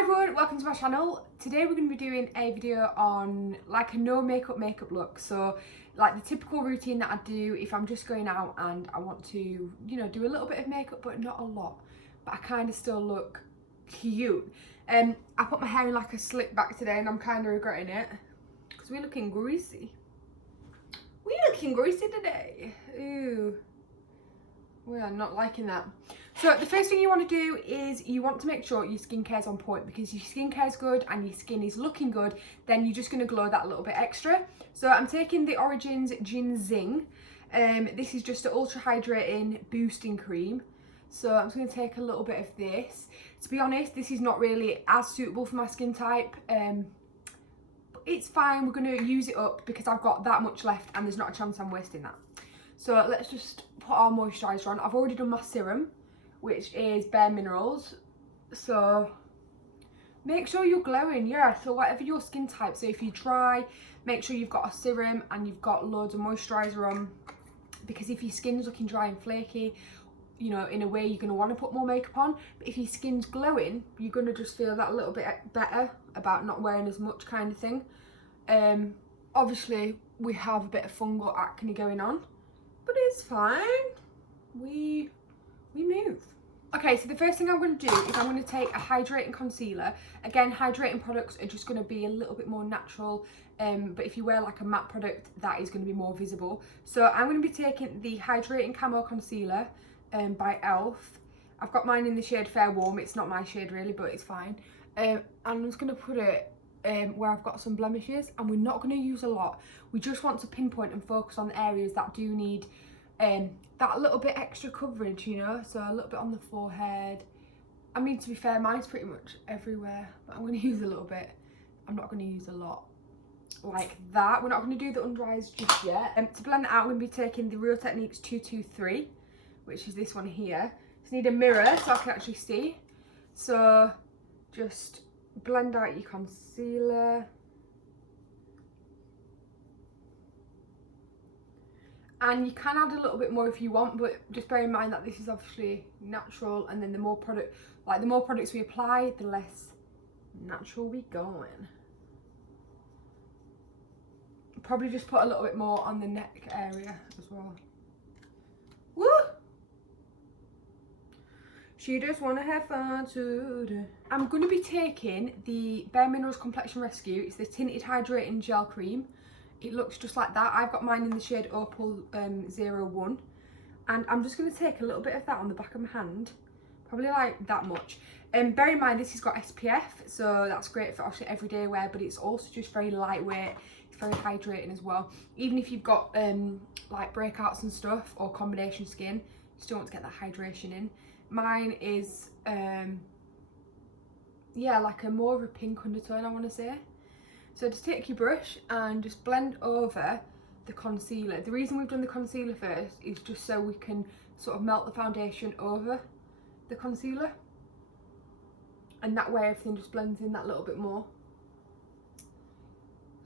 Hi everyone, welcome to my channel. Today we're going to be doing a video on like a no makeup look. So like the typical routine that I do if I'm just going out and I want to, you know, do a little bit of makeup but not a lot. But I kind of still look cute. I put my hair in like a slick back today and I'm kind of regretting it because we're looking greasy. We're looking greasy today. Ooh. We are not liking that. So the first thing you want to do is you want to make sure your skincare's on point, because if your skincare's good and your skin is looking good, then you're just going to glow that little bit extra. So I'm taking the Origins Ginseng. This is just an ultra hydrating boosting cream. So I'm just going to take a little bit of this. To be honest, this is not really as suitable for my skin type. But it's fine, we're going to use it up because I've got that much left and there's not a chance I'm wasting that. So let's just put our moisturiser on. I've already done my serum, which is Bare Minerals. So make sure you're glowing, yeah. So whatever your skin type, so if you're dry, make sure you've got a serum and you've got loads of moisturiser on, because if your skin's looking dry and flaky, you know, in a way you're going to want to put more makeup on. But if your skin's glowing, you're going to just feel that little bit better about not wearing as much, kind of thing. Obviously we have a bit of fungal acne going on, but it's fine. We move. Okay, so the first thing I'm going to do is I'm going to take a hydrating concealer. Again, hydrating products are just going to be a little bit more natural, but if you wear like a matte product, that is going to be more visible. So I'm going to be taking the Hydrating Camo Concealer by e.l.f. I've got mine in the shade Fair Warm. It's not my shade really, but it's fine. And I'm just going to put it where I've got some blemishes, and we're not going to use a lot. We just want to pinpoint and focus on the areas that do need that little bit extra coverage, you know, so a little bit on the forehead. I mean, to be fair, mine's pretty much everywhere, but I'm going to use a little bit. I'm not going to use a lot like that. We're not going to do the under eyes just yet. To blend it out, I'm going to be taking the Real Techniques 223, which is this one here. Just need a mirror so I can actually see. So just blend out your concealer. And you can add a little bit more if you want, but just bear in mind that this is obviously natural, and then the more products we apply, the less natural we go in. Probably just put a little bit more on the neck area as well. Woo! She just wanna have fun today. I'm gonna be taking the Bare Minerals Complexion Rescue. It's the Tinted Hydrating Gel Cream. It looks just like that. I've got mine in the shade Opal 01. And I'm just going to take a little bit of that on the back of my hand. Probably like that much. Bear in mind, this has got SPF, so that's great for obviously everyday wear, but it's also just very lightweight. It's very hydrating as well. Even if you've got like breakouts and stuff, or combination skin, you still want to get that hydration in. Mine is, yeah, like a more of a pink undertone, I want to say. So just take your brush and just blend over the concealer. The reason we've done the concealer first is just so we can sort of melt the foundation over the concealer. And that way everything just blends in that little bit more.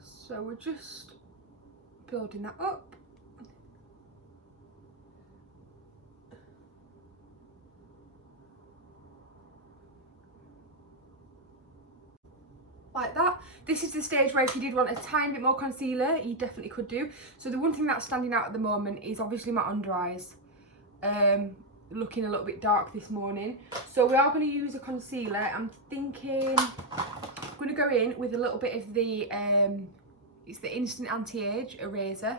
So we're just building that up. Like that. This is the stage where if you did want a tiny bit more concealer, you definitely could do. So the one thing that's standing out at the moment is obviously my under eyes. Looking a little bit dark this morning. So we are going to use a concealer. I'm thinking I'm going to go in with a little bit of the, it's the Instant Anti-Age Eraser.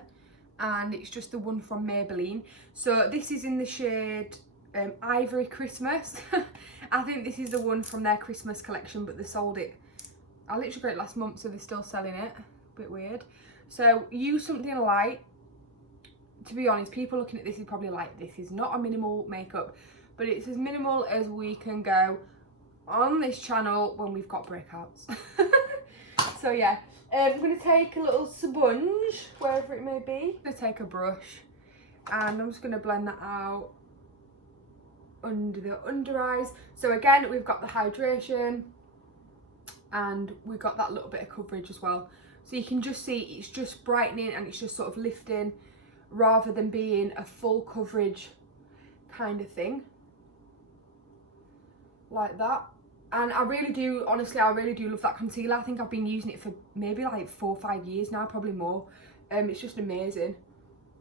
And it's just the one from Maybelline. So this is in the shade Ivory Christmas. I think this is the one from their Christmas collection, but they sold it. I literally got it last month, so they're still selling it. A bit weird. So use something light. To be honest, people looking at this is probably like, this is not a minimal makeup, but it's as minimal as we can go on this channel when we've got breakouts. So yeah, I'm going to take a little sponge, wherever it may be. I'm going to take a brush and I'm just going to blend that out under the under eyes. So again, we've got the hydration, and we've got that little bit of coverage as well. So you can just see it's just brightening and it's just sort of lifting rather than being a full coverage kind of thing. Like that. And I really do, honestly, I really do love that concealer. I think I've been using it for maybe like 4 or 5 years now, probably more. It's just amazing.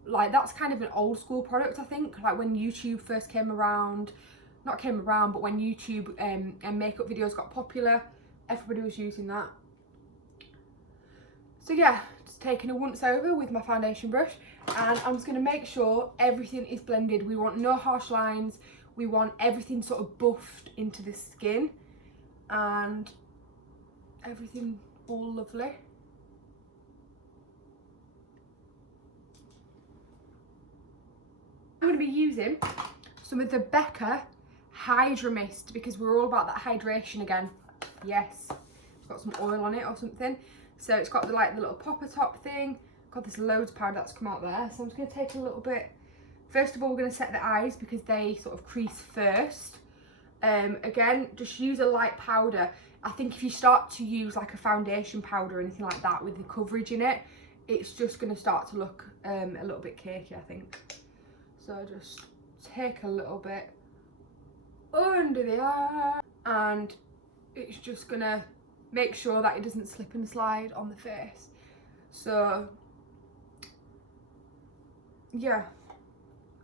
Like, that's kind of an old school product, I think. Like, when YouTube first came around, not came around, but when YouTube and makeup videos got popular, everybody was using that. So yeah, just taking a once over with my foundation brush, and I'm just going to make sure everything is blended. We want no harsh lines. We want everything sort of buffed into the skin, and everything all lovely. I'm going to be using some of the Becca Hydra Mist because we're all about that hydration again. Yes, it's got some oil on it or something. So it's got the little popper top thing. Got this loads of powder that's come out there. So I'm just going to take a little bit. First of all, we're going to set the eyes because they sort of crease first. Again, just use a light powder. I think if you start to use like a foundation powder or anything like that with the coverage in it, it's just going to start to look a little bit cakey, I think. So just take a little bit under the eye, and it's just going to make sure that it doesn't slip and slide on the face. So yeah,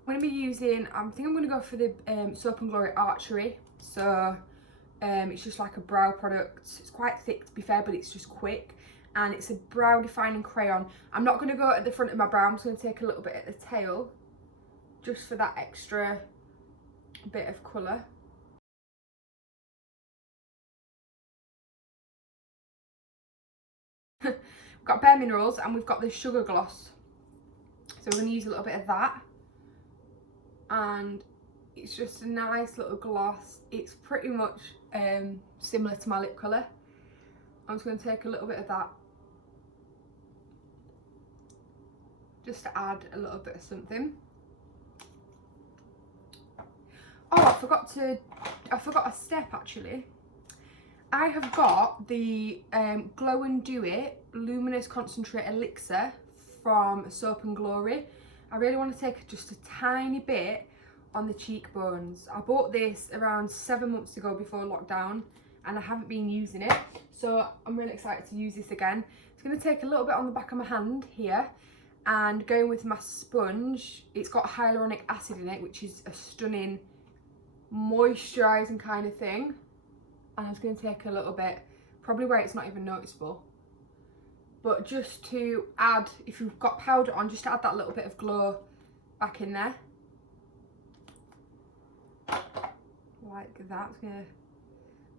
I'm going to be using, I think I'm going to go for the Soap and Glory Archery. So it's just like a brow product. It's quite thick to be fair, but it's just quick, and it's a brow defining crayon. I'm not going to go at the front of my brow. I'm just going to take a little bit at the tail just for that extra bit of colour. We've got Bare Minerals and we've got the Sugar Gloss. So we're going to use a little bit of that. And it's just a nice little gloss. It's pretty much similar to my lip colour. I'm just going to take a little bit of that just to add a little bit of something. Oh, I forgot a step actually. I have got the Glow and Do It Luminous Concentrate Elixir from Soap and Glory. I really want to take just a tiny bit on the cheekbones. I bought this around 7 months ago before lockdown, and I haven't been using it. So I'm really excited to use this again. It's going to take a little bit on the back of my hand here, and going with my sponge. It's got hyaluronic acid in it, which is a stunning moisturising kind of thing. And I'm just going to take a little bit, probably where it's not even noticeable, but just to add, if you've got powder on, just to add that little bit of glow back in there. Like that.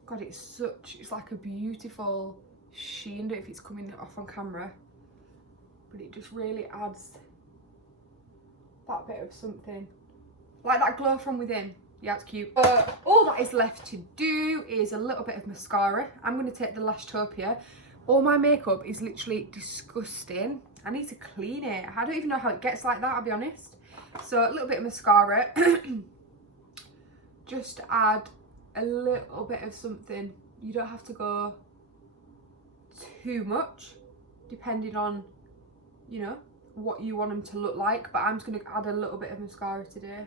God, it's like a beautiful sheen. I don't know if it's coming off on camera, but it just really adds that bit of something. Like that glow from within. Yeah, it's cute. All that is left to do is a little bit of mascara. I'm going to take the Lashtopia. All my makeup is literally disgusting. I need to clean it. I don't even know how it gets like that, I'll be honest. So a little bit of mascara. Just to add a little bit of something. You don't have to go too much, depending on, you know, what you want them to look like. But I'm just going to add a little bit of mascara today.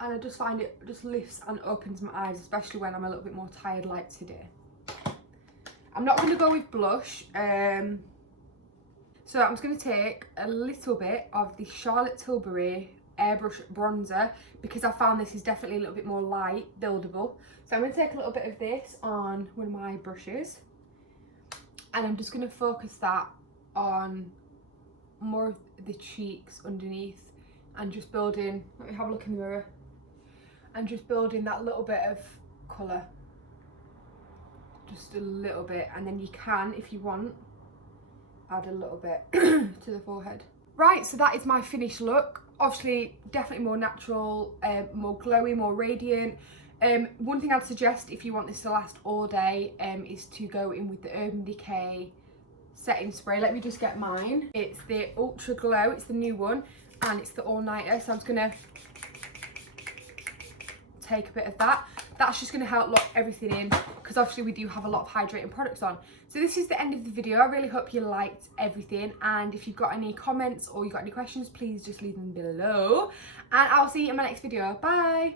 And I just find it just lifts and opens my eyes, especially when I'm a little bit more tired like today. I'm not going to go with blush. So I'm just going to take a little bit of the Charlotte Tilbury Airbrush Bronzer, because I found this is definitely a little bit more light, buildable. So I'm going to take a little bit of this on one of my brushes. And I'm just going to focus that on more of the cheeks underneath, and just building, let me have a look in the mirror, and just building that little bit of colour, just a little bit, and then you can, if you want, add a little bit to the forehead. Right, so that is my finished look. Obviously definitely more natural, more glowy, more radiant. One thing I'd suggest if you want this to last all day is to go in with the Urban Decay setting spray. Let me just get mine. It's the Ultra Glow, it's the new one, and it's the all-nighter. So I'm just gonna take a bit of that. That's just going to help lock everything in, because obviously we do have a lot of hydrating products on. So this is the end of the video. I really hope you liked everything, and if you've got any comments or you've got any questions, please just leave them below, and I'll see you in my next video. Bye.